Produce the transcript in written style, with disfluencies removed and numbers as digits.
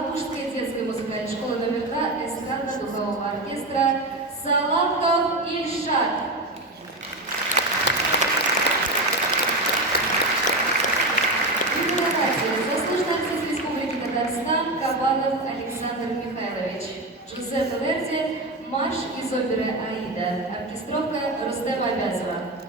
Иваново-Курской детской музыкальной школы номер 2 эстрадно-духового оркестра Салавков Ильшат. Заслуженный артист Республики Татарстан Кабанов Александр Михайлович. Джузеппе Верди, марш из оперы «Аида», оркестровка Рустема Абязова.